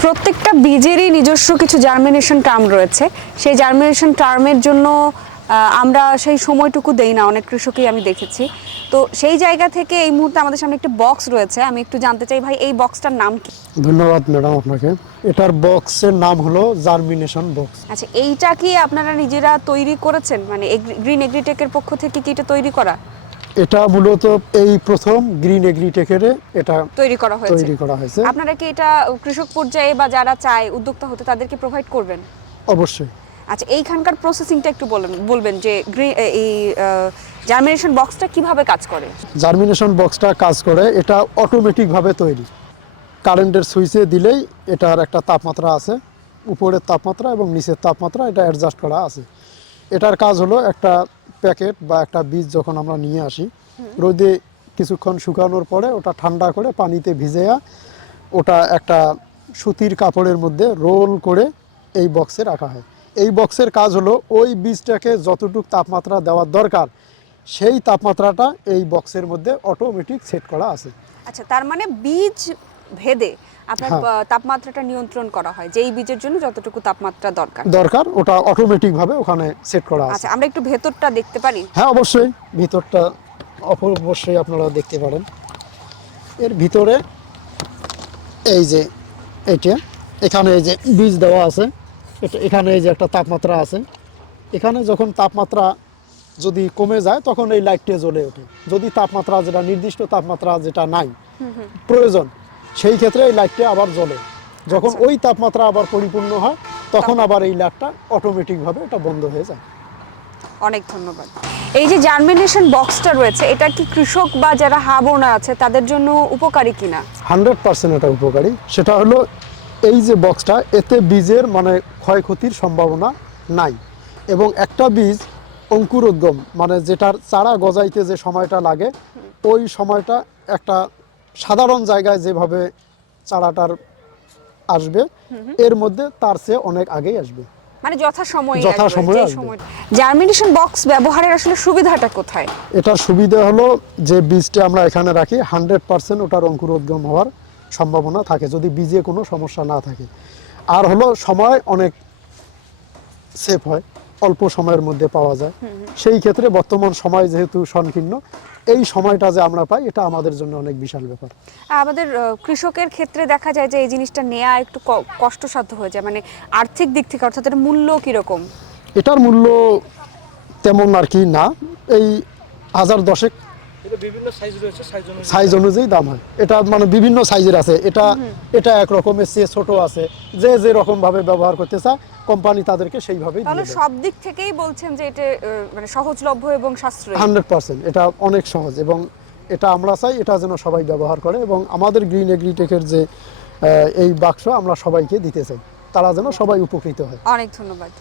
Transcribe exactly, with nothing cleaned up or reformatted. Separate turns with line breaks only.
প্রত্যেকটা বীজেরই নিজস্ব কিছু জার্মিনেশন টার্ম রয়েছে। সেই জার্মিনেশন টার্মের জন্য আমরা সেই সময়টুকু দেই না, অনেক কৃষকই আমি দেখেছি। তো সেই জায়গা থেকে এই মুহূর্তে আমাদের সামনে একটা বক্স রয়েছে, আমি একটু জানতে চাই ভাই এই বক্সটার নাম কি?
ধন্যবাদ ম্যাডাম আপনাকে। এটার বক্সের নাম হলো জার্মিনেশন বক্স।
আচ্ছা, এইটা কি আপনারা নিজেরা তৈরি করেছেন, মানে গ্রিন এগ্রিটেকের পক্ষ থেকে কি এটা তৈরি করা?
এটা মূলত এই প্রথম গ্রিন এগ্রিটেকের এটা
তৈরি করা হয়েছে
তৈরি করা হয়েছে।
আপনারা কি এটা কৃষক পর্যায়ে বা যারা চায় উদ্যোক্তা হতে তাদেরকে প্রোভাইড করবেন?
অবশ্যই।
আচ্ছা, এইখানকার প্রসেসিংটা একটু বলবেন বলবেন যে এই জার্মিনেশন বক্সটা কিভাবে কাজ করে?
জার্মিনেশন বক্সটা কাজ করে, এটা অটোমেটিকভাবে তৈরি। কারেন্টের সুইচে দিলেই এটার একটা তাপমাত্রা আছে, উপরের তাপমাত্রা এবং নিচের তাপমাত্রা এটা অ্যাডজাস্ট করা আছে। এটার কাজ হলো একটা প্যাকেট বা একটা বীজ যখন আমরা নিয়ে আসি, রোদে কিছুক্ষণ শুকানোর পরে ওটা ঠান্ডা করে পানিতে ভিজিয়ে ওটা একটা সুতির কাপড়ের মধ্যে রোল করে এই বক্সে রাখা হয়। এই বক্সের কাজ হলো ওই বীজটাকে যতটুকু তাপমাত্রা দেওয়ার দরকার সেই তাপমাত্রাটা এই বক্সের মধ্যে অটোমেটিক সেট করা আছে।
আচ্ছা, তার মানে বীজ ভেদে আপনার তাপমাত্রাটা নিয়ন্ত্রণ করা হয়, যেই বীজের জন্য যতটুকু তাপমাত্রা দরকার
দরকার ওটা অটোমেটিকভাবে ওখানে সেট করা আছে।
আচ্ছা, আমরা একটু ভেতরটা দেখতে পারি?
হ্যাঁ অবশ্যই, ভিতরটা অবশ্যই আপনারা দেখতে পারেন। এর ভিতরে এই যে এটা এখানে এই যে বীজ দেওয়া আছে, এটা এখানে এই যে একটা তাপমাত্রা আছে। এখানে যখন তাপমাত্রা যদি কমে যায় তখন এই লাইটটা জ্বলে ওঠে। যদি তাপমাত্রা যেটা নির্দিষ্ট তাপমাত্রা যেটা নাই প্রয়োজন, সেই ক্ষেত্রে এই লাইটটা আবার জ্বলে। যখন ওই তাপমাত্রা আবার পরিপূর্ণ হয় তখন আবার এই লাইটটা অটোমেটিকভাবে এটা বন্ধ হয়ে যায়।
অনেক ধন্যবাদ। এই যে জার্মিনেশন বক্সটা রয়েছে, এটা কি কৃষক বা যারা হাব ওনার আছে তাদের জন্য উপকারী কিনা?
হান্ড্রেড পার্সেন্ট এটা উপকারী। সেটা হলো এই যে বক্সটা, এতে বীজের মানে ক্ষয়ক্ষতির সম্ভাবনা নাই এবং একটা বীজ অঙ্কুরোদ্গম মানে যেটার চারা গজাইতে যে সময়টা লাগে ওই সময়টা একটা সাধারণ জায়গায় যেভাবে চারাটার আসবে এর মধ্যে তার চেয়ে অনেক আগেই আসবে,
মানে যথাসময়ে
যথাসময়ে
আসবে। জার্মিনেশন বক্স ব্যবহারের আসলে সুবিধাটা কোথায়?
এটার সুবিধা হলো যে বীজটা আমরা এখানে রাখি হান্ড্রেড পার্সেন্ট ওটার অঙ্কুরোদ্গম হওয়ার সম্ভাবনা থাকে যদি বীজে কোনো সমস্যা না থাকে। আর হলো সময় অনেক সেভ হয়, অল্প সময়ের মধ্যে পাওয়া যায়। সেই ক্ষেত্রে বর্তমান সময় যেহেতু সংকীর্ণ, এই সময়টা যে আমরা পাই এটা আমাদের জন্য অনেক বিশাল ব্যাপার।
আমাদের কৃষকের ক্ষেত্রে দেখা যায় যে এই জিনিসটা নেওয়া একটু কষ্টসাধ্য হয়ে যায়, মানে আর্থিক দিক থেকে, অর্থাৎ এর মূল্য কিরকম?
এটার মূল্য তেমন আর কি না, এই হাজার দশেক
বিভিন্ন সাইজ রয়েছে,
সাইজ অনুযায়ী দাম হয়। এটা মানে বিভিন্ন সাইজের আছে, এটা এটা এক রকমের চেয়ে ছোট আছে, যে যে রকম ভাবে ব্যবহার করতে চায় কোম্পানি তাদেরকে সেইভাবেই দিয়ে
তাহলে
দেয়।
সব দিক থেকেই বলছেন যে এটা মানে সহজলভ্য এবং সাশ্রয়ী।
হান্ড্রেড পার্সেন্ট এটা অনেক সহজ এবং এটা আমরা চাই এটা যেন সবাই ব্যবহার করে এবং আমাদের গ্রিন এগ্রিটেকের যে এই বাক্স আমরা সবাইকে দিতে চাই, তারা যেন সবাই উপকৃত হয়।
অনেক ধন্যবাদ।